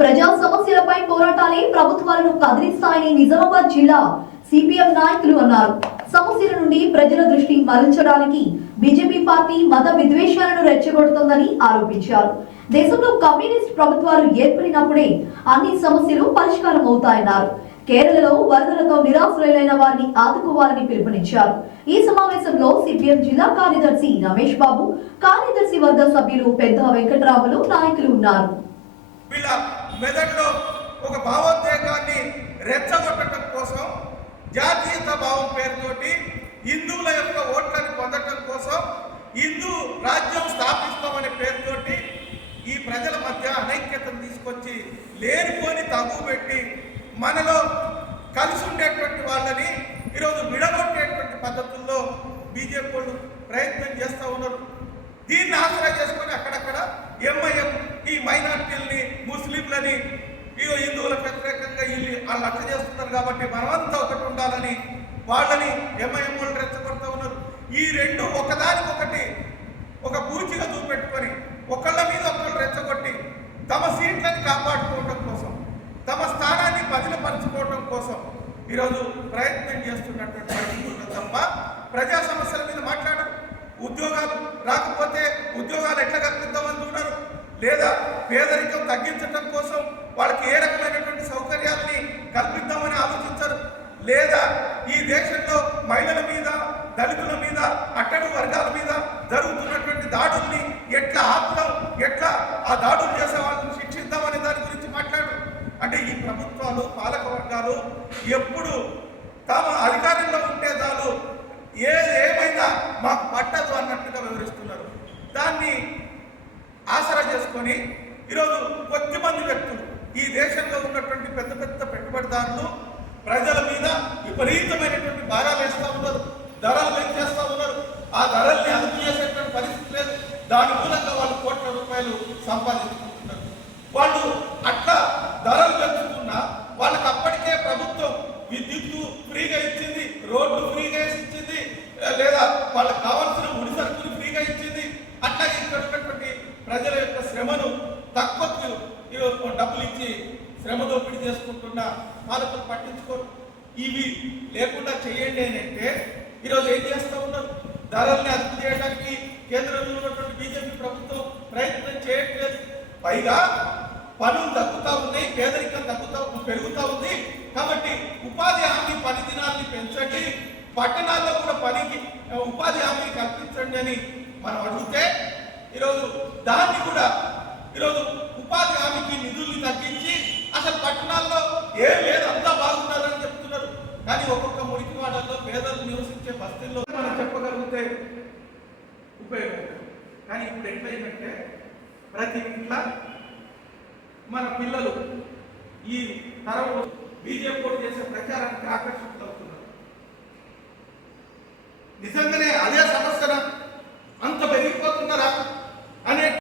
ప్రజా సమస్యలపై పోరాటాలే ప్రభుత్వాలను కదిలిస్తాయని నిజామాబాద్ జిల్లా సిపిఎం నాయకులు అన్నారు. సమస్యల నుండి ప్రజల దృష్టి మరల్చడానికి బీజేపీ పార్టీ మత విద్వేషాలను రెచ్చగొడుతోందని ఆరోపించారు. దేశంలో కమ్యూనిస్ట్ ప్రభుత్వాలు ఏర్పడినప్పుడే అన్ని సమస్యలు పరిష్కారం అవుతాయన్నారు. కేరళలో వరదలతో నిరాశ్రయులైన వారిని ఆదుకోవాలని పిలుపునిచ్చారు. ఈ సమావేశంలో సిపిఎం జిల్లా కార్యదర్శి రమేష్ బాబు, కార్యదర్శి వర్గ సభ్యులు పెద్ద వెంకటరాములు నాయకులు ఉన్నారు. మెదడులో ఒక భావోద్వేగాన్ని రెచ్చగొట్టడం కోసం జాతీయత భావం పేరుతోటి హిందువుల యొక్క ఓట్లను పొందడం కోసం హిందూ రాజ్యం స్థాపిస్తామనే పేరుతోటి ఈ ప్రజల మధ్య అనైక్యతను తీసుకొచ్చి లేనిపోని తగ్గు పెట్టి మనలో కలిసి ఉండేటువంటి వాళ్ళని ఈరోజు విడగొట్టేటువంటి పద్ధతుల్లో బీజేపీ వాళ్ళు ప్రయత్నం చేస్తూ ఉన్నారు. దీన్ని ఆసరా చేసుకొని అక్కడక్కడ ఎంఐఎం ఈ మైనార్టీలని ముస్లింలని హిందువులకు వ్యతిరేకంగా వాళ్ళు అట్ట చేస్తున్నారు కాబట్టి మనమంతా ఒకటి ఉండాలని వాళ్ళని ఎంఐఎం వాళ్ళు రెచ్చగొడుతూ ఉన్నారు. ఈ రెండు ఒకదానికొకటి ఒక పూచిగా చూపెట్టుకొని ఒకళ్ళ మీద ఒకళ్ళు రెచ్చగొట్టి తమ సీట్లను కాపాడుకోవడం కోసం, తమ స్థానాన్ని బదిలపరచుకోవడం కోసం ఈరోజు ప్రయత్నం చేస్తున్నటువంటి తప్ప ప్రజా సమస్యల మీద మాట్లాడరు. ఉద్యోగాలు రాకపోతే ఉద్యోగాలు ఎట్లా కల్పిద్దామని చూడరు, లేదా పేదరికం తగ్గించడం కోసం వాళ్ళకి ఏ రకమైనటువంటి సౌకర్యాలని కల్పిద్దామని ఆలోచించరు, లేదా ఈ దేశంలో మహిళల మీద, దళితుల మీద, అట్టడుగు వర్గాల మీద జరుగుతున్నటువంటి దాడుల్ని ఎట్లా ఆపుదాం, ఎట్లా ఆ దాడులు చేసే వాళ్ళని శిక్షిద్దామనే దాని గురించి మాట్లాడరు. అంటే ఈ ప్రభుత్వాలు, పాలక వర్గాలు ఎప్పుడు తమ అధికారంలో ఉంటే చాలు ఏమైనా మాకు పట్టదు అన్నట్టుగా వివరిస్తున్నారు. దాన్ని ఆసరా చేసుకొని ఈరోజు కొద్దిమంది వ్యక్తులు ఈ దేశంలో ఉన్నటువంటి పెద్ద పెద్ద పెట్టుబడిదారులు ప్రజల మీద విపరీతమైనటువంటి భారాలు వేస్తూ ఉన్నారు, ధరలు పెంచేస్తూ ఉన్నారు. ఆ ధరల్ని అదుపు చేసేటువంటి పరిస్థితి లేదు. దాని మూలంగా వాళ్ళు కోట్ల రూపాయలు సంపాదించుకుంటున్నారు. వాళ్ళు అట్లా ధరలు పెంచుకున్నా వాళ్ళకి అప్పటికే ప్రభుత్వం విద్యుత్తు ఫ్రీగా ఇచ్చింది, రోడ్లు ఫ్రీగా ఇచ్చింది, లేదా వాళ్ళకి కావాల్సిన ముడి సరుకులు ఫ్రీగా ఇచ్చింది. అట్లాగే ఇక్కడ ఉన్నటువంటి ప్రజల యొక్క శ్రమను తక్కువకు డబ్బులు ఇచ్చి శ్రమ దోపిడీ చేసుకుంటున్న పాలకులు పట్టించుకోరు. ఇవి లేకుండా చేయండి అని అంటే ఈరోజు ఏం చేస్తూ ఉన్నారు? ధరల్ని అదుపు చేయడానికి కేంద్రంలో ఉన్నటువంటి బీజేపీ ప్రభుత్వం ప్రయత్నం చేయట్లేదు. పైగా పనులు తగ్గుతూ ఉన్నాయి, పేదరికం పెరుగుతూ ఉంది. కాబట్టి ఉపాధి హామీ పని దినాల్ని పెంచండి, పట్టణాల్లో కూడా పనికి ఉపాధి హామీ కల్పించండి అని మనం అడిగితే ఈరోజు దాన్ని కూడా ఈరోజు ఉపాధి హామీకి నిధుల్ని తగ్గించి అసలు పట్టణాల్లో ఏం లేదు, అంతా బాగున్నారని చెప్తున్నారు. కానీ ఒక్కొక్క మురికివాడల్లో పేదలు నివసించే బస్తీల్లో మనం చెప్పగలిగితే ఉపయోగం. కానీ ఇప్పుడు ఎట్లయిందంటే ప్రతి ఇంట్లో మన పిల్లలు ఈ తరం బీజేపీ చేసే ప్రచారానికి ఆకర్షితులు